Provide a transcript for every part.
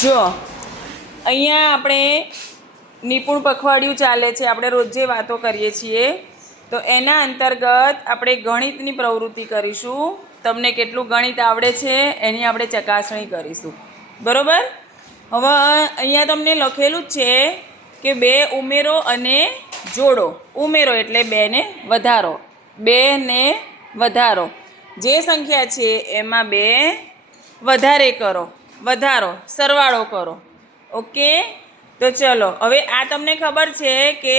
જો અહીંયા આપણે નિપુણ પખવાડિયું ચાલે છે, આપણે રોજ જે વાતો કરીએ છીએ તો એના અંતર્ગત આપણે ગણિતની પ્રવૃત્તિ કરીશું. તમને કેટલું ગણિત આવડે છે એની આપણે ચકાસણી કરીશું, બરાબર. હવે અહીંયા તમને લખેલું જ છે કે 2 ઉમેરો અને જોડો. ઉમેરો એટલે 2 ને વધારો, 2 ને વધારો. જે સંખ્યા છે એમાં 2 વધારે કરો, વધારો, સરવાળો કરો. ઓકે, તો ચલો હવે આ તમને ખબર છે કે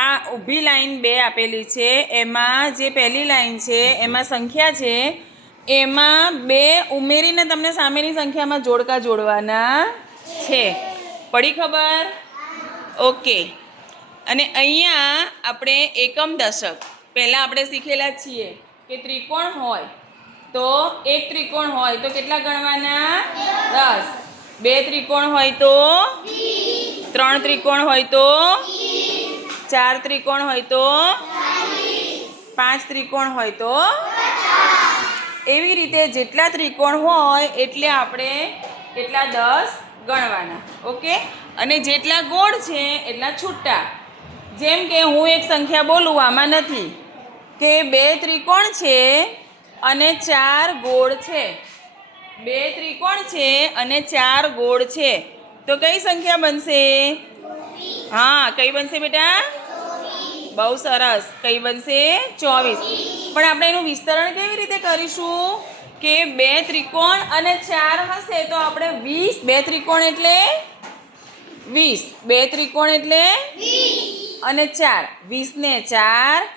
આ ઊભી લાઈન 2 આપેલી છે, એમાં જે પહેલી લાઈન છે એમાં સંખ્યા છે, એમાં 2 ઉમેરીને તમને સામેની સંખ્યામાં જોડકા જોડવાના છે. પડી ખબર? ઓકે. અને અહીંયા આપણે એકમ દશક પહેલાં આપણે શીખેલા છીએ કે ત્રિકોણ હોય તો એક ત્રિકોણ હોય તો કેટલા ગણવાના? 10. 2 ત્રિકોણ હોય તો 3 ત્રિકોણ હોય તો 4 ત્રિકોણ હોય તો 5 ત્રિકોણ હોય તો એવી રીતે જેટલા ત્રિકોણ હોય એટલે આપણે કેટલા 10 ગણવાના. ઓકે. અને જેટલા ગોળ છે એટલા છૂટા. જેમ કે હું એક સંખ્યા બોલું, આમાં નથી, કે 2 ત્રિકોણ છે અને 4 ગોળ છે. 2 ત્રિકોણ છે અને 4 ગોળ છે તો કઈ સંખ્યા બનશે? હા, કઈ બનશે બેટા? બહુ સરસ. કઈ બનશે? 24. પણ આપણે એનું વિસ્તરણ કેવી રીતે કરીશું કે 2 ત્રિકોણ અને 4 હશે તો આપણે 20. 2 ત્રિકોણ એટલે 20. 2 ત્રિકોણ એટલે 20 અને 4. 20 ને 4.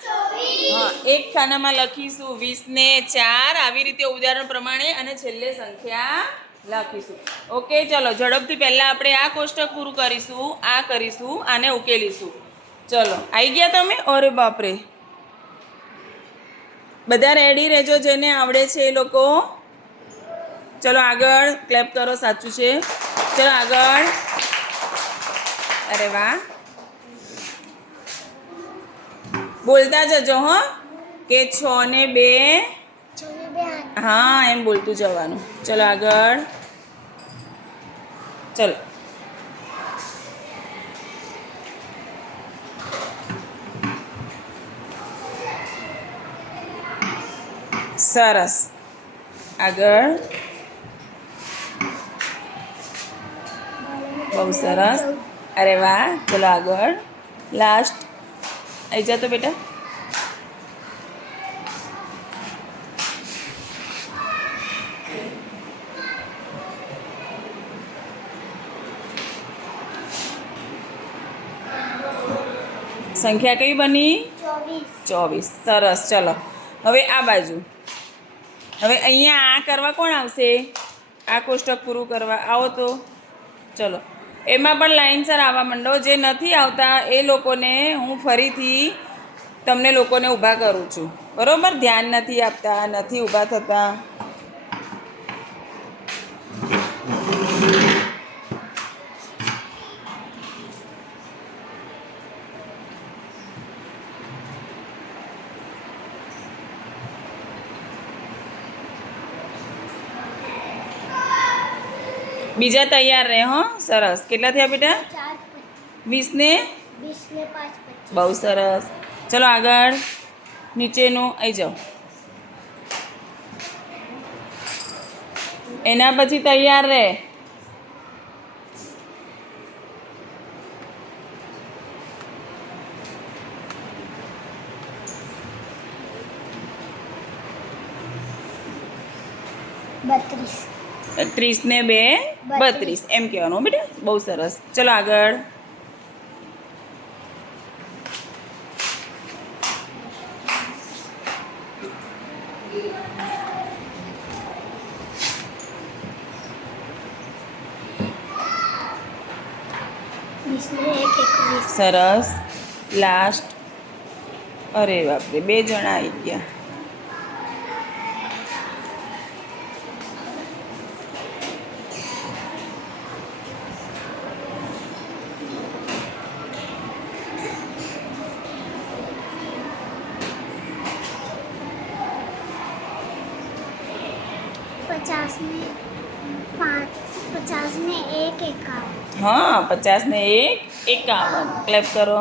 હા, એક ખાનામાં લખીશું 20 ને 4 આવી રીતે ઉદાહરણ પ્રમાણે અને છેલ્લે સંખ્યા લખીશું. ઓકે, ચલો ઝડપથી પહેલાં આપણે આ કોષ્ટક પૂરું કરીશું, આ કરીશું, આને ઉકેલીશું. ચલો આવી ગયા તમે? અરે બાપરે, બધા રેડી રહેજો જેને આવડે છે એ લોકો. ચલો આગળ ક્લેપ કરો, સાચું છે. ચલો આગળ. અરે વાહ, બોલતા જજો હો કે 6 ને 2. હા, એમ બોલતું જવાનું. ચલો આગળ. ચલો સરસ. આગળ. બહુ સરસ. અરે વાહ. ચલો આગળ. લાસ્ટ. આવી જા તો બેટા. સંખ્યા કઈ બની? 24. સરસ. ચલો હવે આ બાજુ. હવે અહીંયા આ કરવા કોણ આવશે? આ કોષ્ટક પૂરું કરવા આવો તો. ચલો એમાં પણ લાઈનસર આવવા માંડો. જે નથી આવતા એ લોકોને હું ફરીથી તમને લોકોને ઊભા કરું છું, બરાબર? ધ્યાન નથી આપતા, નથી ઊભા થતા. બીજા તૈયાર રહે હો. સરસ. કેટલા થયા બેટા? 20 ને 5. બહુ સરસ. ચલો આગળ. નીચેનું આવી જાઓ. એના પછી તૈયાર રહે. બત્રીસ. 30 ને 2 32 એમ કહેવાનું બેટા. બહુ સરસ. ચલો આગળ. સરસ. લાસ્ટ. અરે બાપરે, 2 જણા આવી ગયા. पचास में 5 50 ને 1 51. હા 50 ને 1 51. ક્લેપ કરો.